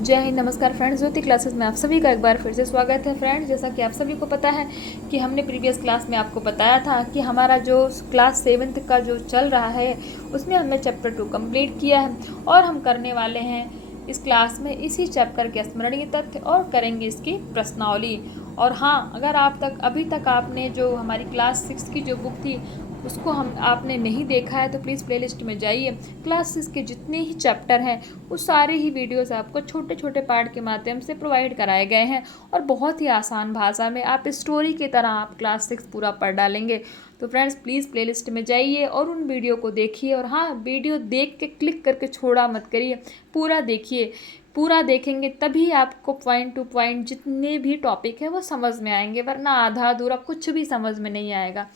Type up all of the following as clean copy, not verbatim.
जय हिंद, नमस्कार फ्रेंड्स। ज्योति क्लासेस में आप सभी का एक बार फिर से स्वागत है फ्रेंड्स। जैसा कि आप सभी को पता है कि हमने प्रीवियस क्लास में आपको बताया था कि हमारा जो क्लास 7th का जो चल रहा है उसमें हमने चैप्टर 2 कंप्लीट किया है और हम करने वाले हैं इस क्लास में इसी चैप्टर के स्मरणीय तथ्य और करेंगे इसकी प्रश्नावली। और हाँ, अगर अभी तक आपने जो हमारी क्लास 6 की जो बुक थी उसको आपने नहीं देखा है तो प्लीज़ प्लेलिस्ट में जाइए। क्लास 6 के जितने ही चैप्टर हैं उस सारे ही वीडियोस आपको छोटे छोटे पार्ट के माध्यम से प्रोवाइड कराए गए हैं और बहुत ही आसान भाषा में आप स्टोरी की तरह आप क्लास 6 पूरा पढ़ डालेंगे। तो फ्रेंड्स प्लीज़ प्लेलिस्ट में जाइए और उन वीडियो को देखिए। और हाँ, वीडियो देख के क्लिक करके छोड़ा मत करिए, पूरा देखिए। पूरा देखेंगे तभी आपको पॉइंट टू पॉइंट जितने भी टॉपिक है वो समझ में आएंगे, वरना आधा अधूरा कुछ भी समझ में नहीं आएगा।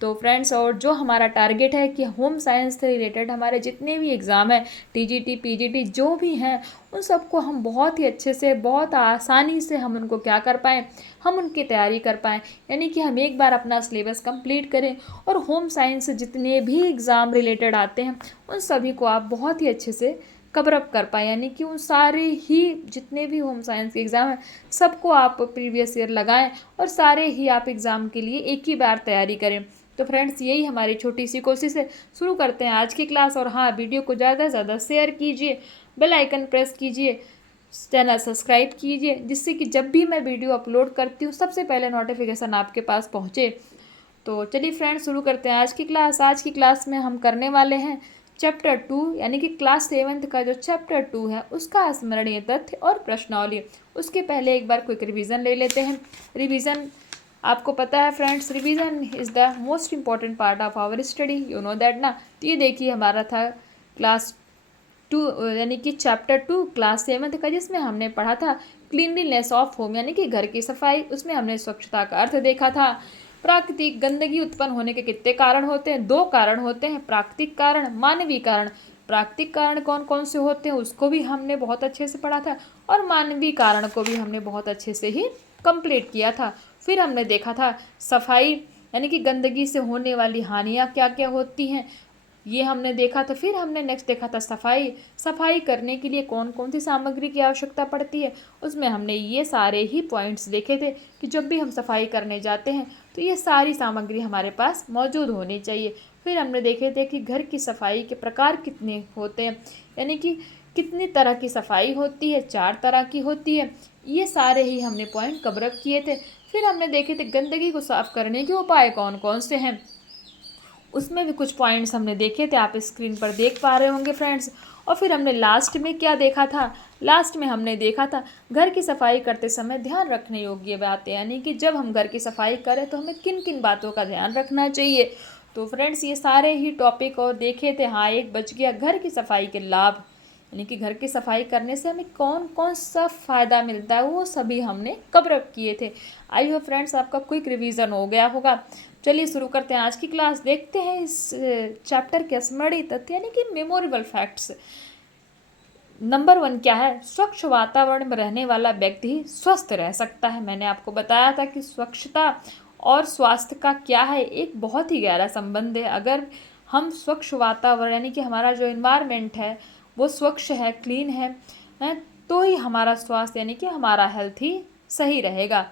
तो फ्रेंड्स, और जो हमारा टारगेट है कि होम साइंस से रिलेटेड हमारे जितने भी एग्ज़ाम हैं, टीजीटी पीजीटी जो भी हैं, उन सबको हम बहुत ही अच्छे से बहुत आसानी से हम उनको क्या कर पाएँ, हम उनकी तैयारी कर पाएँ। यानी कि हम एक बार अपना सिलेबस कंप्लीट करें और होम साइंस से जितने भी एग्ज़ाम रिलेटेड आते हैं उन सभी को आप बहुत ही अच्छे से कवर अप कर पाए। यानी कि उन सारे ही जितने भी होम साइंस के एग्ज़ाम हैं सबको आप प्रीवियस ईयर लगाएं और सारे ही आप एग्ज़ाम के लिए एक ही बार तैयारी करें। तो फ्रेंड्स, यही हमारी छोटी सी कोशिश है। शुरू करते हैं आज की क्लास। और हाँ, वीडियो को ज़्यादा से ज़्यादा शेयर कीजिए, बेल आइकन प्रेस कीजिए, चैनल सब्सक्राइब कीजिए, जिससे कि जब भी मैं वीडियो अपलोड करती हूँ सबसे पहले नोटिफिकेशन आपके पास पहुँचे। तो चलिए फ्रेंड्स, शुरू करते हैं आज की क्लास। आज की क्लास में हम करने वाले हैं चैप्टर 2 यानी कि क्लास 7th का जो चैप्टर 2 है उसका स्मरणीय तथ्य और प्रश्नावली। उसके पहले एक बार क्विक रिवीजन ले लेते हैं। रिवीजन आपको पता है friends, revision is the most important part of our study, you know that ना। तो ये देखिए हमारा था क्लास 2 यानी कि चैप्टर 2 क्लास 7th का, जिसमें हमने पढ़ा था क्लीनलीनेस ऑफ होम यानी कि घर की सफाई। उसमें हमने स्वच्छता का अर्थ देखा था। प्राकृतिक गंदगी उत्पन्न होने के कितने कारण होते हैं? 2 कारण होते हैं, प्राकृतिक कारण, मानवीय कारण। प्राकृतिक कारण कौन कौन से होते हैं उसको भी हमने बहुत अच्छे से पढ़ा था और मानवीय कारण को भी हमने बहुत अच्छे से ही कंप्लीट किया था। फिर हमने देखा था सफाई यानी कि गंदगी से होने वाली हानियाँ क्या क्या होती हैं, ये हमने देखा था। फिर हमने नेक्स्ट देखा था सफाई। सफाई करने के लिए कौन कौन सी सामग्री की आवश्यकता पड़ती है, उसमें हमने ये सारे ही पॉइंट्स देखे थे कि जब भी हम सफाई करने जाते हैं तो ये सारी सामग्री हमारे पास मौजूद होनी चाहिए। फिर हमने देखे थे कि घर की सफाई के प्रकार कितने होते हैं, यानी कि कितनी तरह की सफाई होती है, 4 तरह की होती है। ये सारे ही हमने पॉइंट कवर अप किए थे। फिर हमने देखे थे गंदगी को साफ करने के उपाय कौन कौन से हैं, उसमें भी कुछ पॉइंट्स हमने देखे थे, आप स्क्रीन पर देख पा रहे होंगे फ्रेंड्स। और फिर हमने लास्ट में क्या देखा था, लास्ट में हमने देखा था घर की सफाई करते समय ध्यान रखने योग्य बातें, यानी कि जब हम घर की सफाई करें तो हमें किन किन बातों का ध्यान रखना चाहिए। तो फ्रेंड्स, ये सारे ही टॉपिक और देखे थे। हाँ, एक बच गया, घर की सफाई के लाभ, यानी कि घर की सफाई करने से हमें कौन कौन सा फ़ायदा मिलता है, वो सभी हमने कवर अप किए थे। आई होप फ्रेंड्स आपका क्विक रिवीजन हो गया होगा। चलिए शुरू करते हैं आज की क्लास। देखते हैं इस चैप्टर के स्मरणीय तथ्य यानी कि मेमोरेबल फैक्ट्स। नंबर 1 क्या है? स्वच्छ वातावरण में रहने वाला व्यक्ति ही स्वस्थ रह सकता है। मैंने आपको बताया था कि स्वच्छता और स्वास्थ्य का क्या है, एक बहुत ही गहरा संबंध है। अगर हम स्वच्छ वातावरण यानी कि हमारा जो इन्वायरमेंट है वो स्वच्छ है, क्लीन है, तो ही हमारा स्वास्थ्य यानी कि हमारा हेल्थ ही सही रहेगा।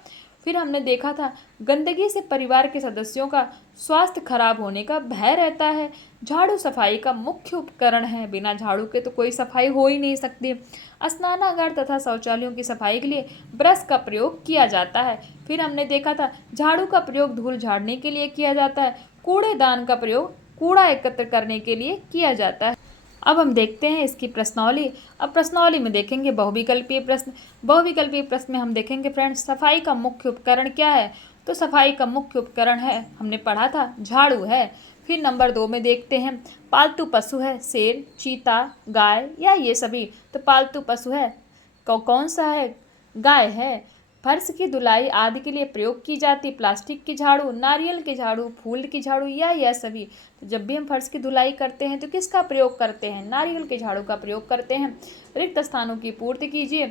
फिर हमने देखा था गंदगी से परिवार के सदस्यों का स्वास्थ्य खराब होने का भय रहता है। झाड़ू सफाई का मुख्य उपकरण है, बिना झाड़ू के तो कोई सफाई हो ही नहीं सकती। स्नानागार तथा शौचालयों की सफाई के लिए ब्रश का प्रयोग किया जाता है। फिर हमने देखा था झाड़ू का प्रयोग धूल झाड़ने के लिए किया जाता है। कूड़ेदान का प्रयोग कूड़ा एकत्र करने के लिए किया जाता है। अब हम देखते हैं इसकी प्रश्नावली। अब प्रश्नावली में देखेंगे बहुविकल्पीय प्रश्न। बहुविकल्पीय प्रश्न में हम देखेंगे फ्रेंड्स सफाई का मुख्य उपकरण क्या है, तो सफाई का मुख्य उपकरण है, हमने पढ़ा था, झाड़ू है। फिर नंबर 2 में देखते हैं पालतू पशु है, शेर, चीता, गाय या ये सभी। तो पालतू पशु है, कौन सा है? गाय है। फर्श की धुलाई आदि के लिए प्रयोग की जाती प्लास्टिक की झाड़ू, नारियल की झाड़ू, फूल की झाड़ू या यह सभी। तो जब भी हम फर्श की धुलाई करते हैं तो किसका प्रयोग करते हैं? नारियल के झाड़ू का प्रयोग करते हैं। रिक्त स्थानों की पूर्ति कीजिए।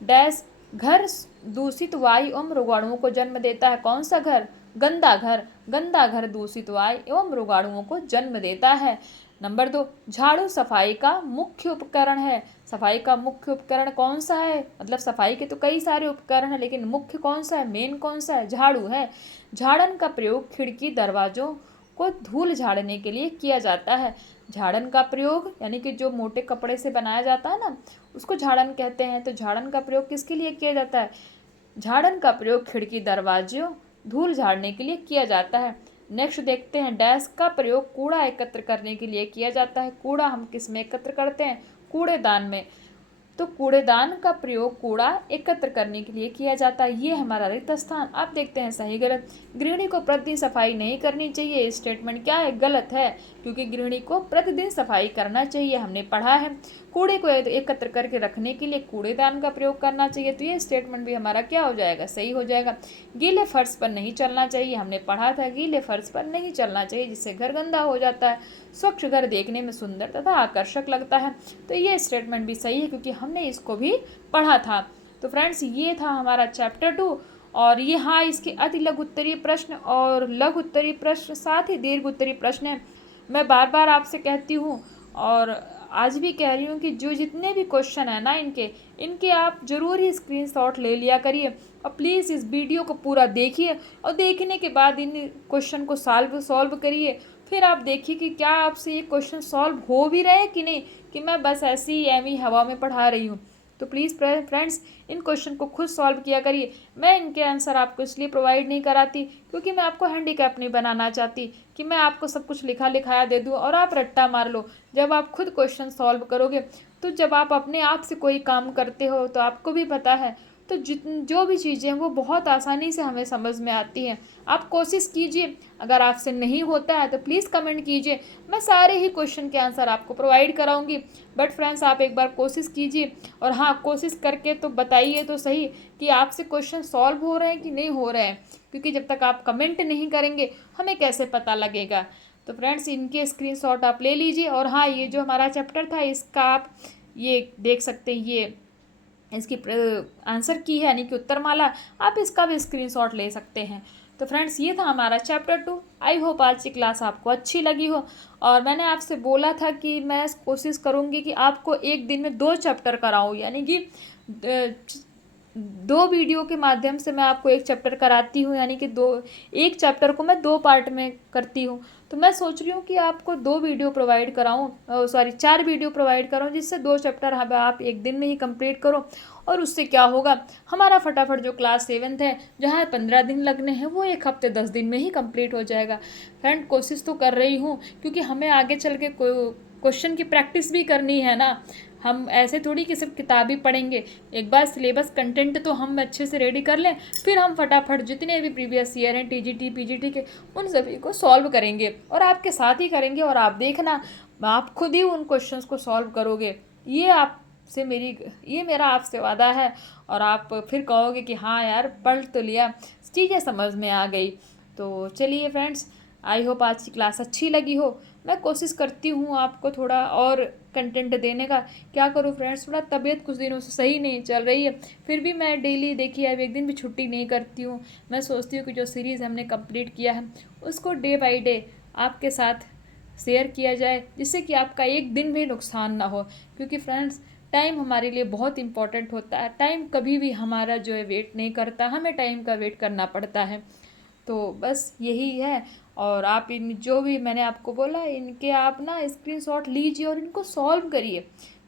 डैश घर दूषित वायु एवं रोगाणुओं को जन्म देता है। कौन सा घर? गंदा घर। गंदा घर दूषित वायु एवं रोगाणुओं को जन्म देता है। नंबर 2, झाड़ू सफाई का मुख्य उपकरण है। सफाई का मुख्य उपकरण कौन सा है? मतलब सफाई के तो कई सारे उपकरण हैं, लेकिन मुख्य कौन सा है, मेन कौन सा है? झाड़ू है। झाड़न का प्रयोग खिड़की दरवाजों को धूल झाड़ने के लिए किया जाता है। झाड़न का प्रयोग यानी कि जो मोटे कपड़े से बनाया जाता है ना, उसको झाड़न कहते हैं। तो झाड़न का प्रयोग किसके लिए किया जाता है? झाड़न का प्रयोग खिड़की दरवाजों धूल झाड़ने के लिए किया जाता है। नेक्स्ट देखते हैं, डेस्क का प्रयोग कूड़ा एकत्र करने के लिए किया जाता है। कूड़ा हम किस में एकत्र करते हैं? कूड़ेदान में। तो कूड़ेदान का प्रयोग कूड़ा एकत्र करने के लिए किया जाता है। ये हमारा रिक्त स्थान। अब देखते हैं सही गलत। गृहिणी को प्रतिदिन सफाई नहीं करनी चाहिए, ये स्टेटमेंट क्या है? गलत है, क्योंकि गृहिणी को प्रतिदिन सफाई करना चाहिए, हमने पढ़ा है। कूड़े को एकत्र करके रखने के लिए कूड़ेदान का प्रयोग करना चाहिए, तो ये स्टेटमेंट भी हमारा क्या हो जाएगा? सही हो जाएगा। गीले फर्श पर नहीं चलना चाहिए, हमने पढ़ा था गीले फर्श पर नहीं चलना चाहिए, जिससे घर गंदा हो जाता है। स्वच्छ घर देखने में सुंदर तथा आकर्षक लगता है, तो ये स्टेटमेंट भी सही है, क्योंकि हमने इसको भी पढ़ा था। तो फ्रेंड्स, ये था हमारा चैप्टर 2। और ये हाँ, इसके अति लघु उत्तरीय प्रश्न और लघु उत्तरीय प्रश्न साथ ही दीर्घ उत्तरीय प्रश्न है। मैं बार बार आपसे कहती हूँ और आज भी कह रही हूँ कि जो जितने भी क्वेश्चन है ना, इनके आप जरूर ही स्क्रीनशॉट ले लिया करिए, और प्लीज़ इस वीडियो को पूरा देखिए, और देखने के बाद इन क्वेश्चन को सॉल्व करिए। फिर आप देखिए कि क्या आपसे ये क्वेश्चन सॉल्व हो भी रहे हैं कि नहीं, कि मैं बस ऐसी ही एवी हवा में पढ़ा रही हूँ। तो प्लीज़ फ्रेंड्स, इन क्वेश्चन को खुद सॉल्व किया करिए। मैं इनके आंसर आपको इसलिए प्रोवाइड नहीं कराती क्योंकि मैं आपको हैंडीकैप नहीं बनाना चाहती कि मैं आपको सब कुछ लिखा लिखाया दे दूँ और आप रट्टा मार लो। जब आप खुद क्वेश्चन सॉल्व करोगे, तो जब आप अपने आप से कोई काम करते हो तो आपको भी पता है, तो जो भी चीज़ें हैं वो बहुत आसानी से हमें समझ में आती हैं। आप कोशिश कीजिए, अगर आपसे नहीं होता है तो प्लीज़ कमेंट कीजिए, मैं सारे ही क्वेश्चन के आंसर आपको प्रोवाइड कराऊंगी। बट फ्रेंड्स, आप एक बार कोशिश कीजिए, और हाँ, कोशिश करके तो बताइए तो सही कि आपसे क्वेश्चन सॉल्व हो रहे हैं कि नहीं हो रहे हैं, क्योंकि जब तक आप कमेंट नहीं करेंगे हमें कैसे पता लगेगा। तो फ्रेंड्स, इनके स्क्रीनशॉट आप ले लीजिए। और हाँ, ये जो हमारा चैप्टर था इसका आप ये देख सकते हैं, ये इसकी आंसर की है यानी कि उत्तरमाला, आप इसका भी स्क्रीनशॉट ले सकते हैं। तो फ्रेंड्स, ये था हमारा चैप्टर 2। आई होप आज की क्लास आपको अच्छी लगी हो। और मैंने आपसे बोला था कि मैं कोशिश करूँगी कि आपको एक दिन में 2 चैप्टर कराऊँ, यानी कि 2 वीडियो के माध्यम से मैं आपको एक चैप्टर कराती हूँ, यानी कि एक चैप्टर को मैं 2 पार्ट में करती हूँ। तो मैं सोच रही हूँ कि आपको 2 वीडियो प्रोवाइड कराऊँ, 4 वीडियो प्रोवाइड कराऊँ, जिससे 2 चैप्टर आप एक दिन में ही कंप्लीट करो। और उससे क्या होगा, हमारा फटाफट जो क्लास 7th है, जहाँ 15 दिन लगने हैं, वो 1 हफ्ते 10 दिन में ही कंप्लीट हो जाएगा। फ्रेंड, कोशिश तो कर रही हूँ, क्योंकि हमें आगे चल के क्वेश्चन की प्रैक्टिस भी करनी है ना। हम ऐसे थोड़ी कि सिर्फ किताब ही पढ़ेंगे। एक बार सिलेबस कंटेंट तो हम अच्छे से रेडी कर लें, फिर हम फटाफट जितने भी प्रीवियस ईयर हैं टीजीटी पीजीटी के, उन सभी को सॉल्व करेंगे, और आपके साथ ही करेंगे। और आप देखना, आप खुद ही उन क्वेश्चंस को सॉल्व करोगे। ये मेरा आपसे वादा है। और आप फिर कहोगे कि हाँ यार, पढ़ तो लिया, चीज़ें समझ में आ गई। तो चलिए फ्रेंड्स, आई होप आज की क्लास अच्छी लगी हो। मैं कोशिश करती हूँ आपको थोड़ा और कंटेंट देने का। क्या करूँ फ्रेंड्स, थोड़ा तबीयत कुछ दिनों से सही नहीं चल रही है, फिर भी मैं डेली, देखिए, अब एक दिन भी छुट्टी नहीं करती हूँ। मैं सोचती हूँ कि जो सीरीज़ हमने कंप्लीट किया है उसको डे बाय डे आपके साथ शेयर किया जाए, जिससे कि आपका एक दिन भी नुकसान ना हो। क्योंकि फ्रेंड्स, टाइम हमारे लिए बहुत इंपॉर्टेंट होता है। टाइम कभी भी हमारा जो है वेट नहीं करता, हमें टाइम का वेट करना पड़ता है। तो बस यही है। और आप इन जो भी मैंने आपको बोला, इनके आप ना स्क्रीनशॉट लीजिए और इनको सॉल्व करिए,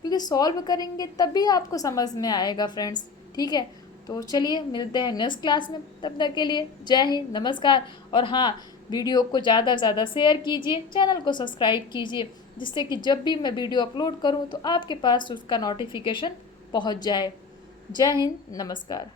क्योंकि सॉल्व करेंगे तभी आपको समझ में आएगा फ्रेंड्स। ठीक है, तो चलिए मिलते हैं नेक्स्ट क्लास में। तब तक के लिए जय हिंद, नमस्कार। और हाँ, वीडियो को ज़्यादा से ज़्यादा शेयर कीजिए, चैनल को सब्सक्राइब कीजिए, जिससे कि जब भी मैं वीडियो अपलोड करूँ तो आपके पास उसका नोटिफिकेशन पहुँच जाए। जय हिंद, नमस्कार।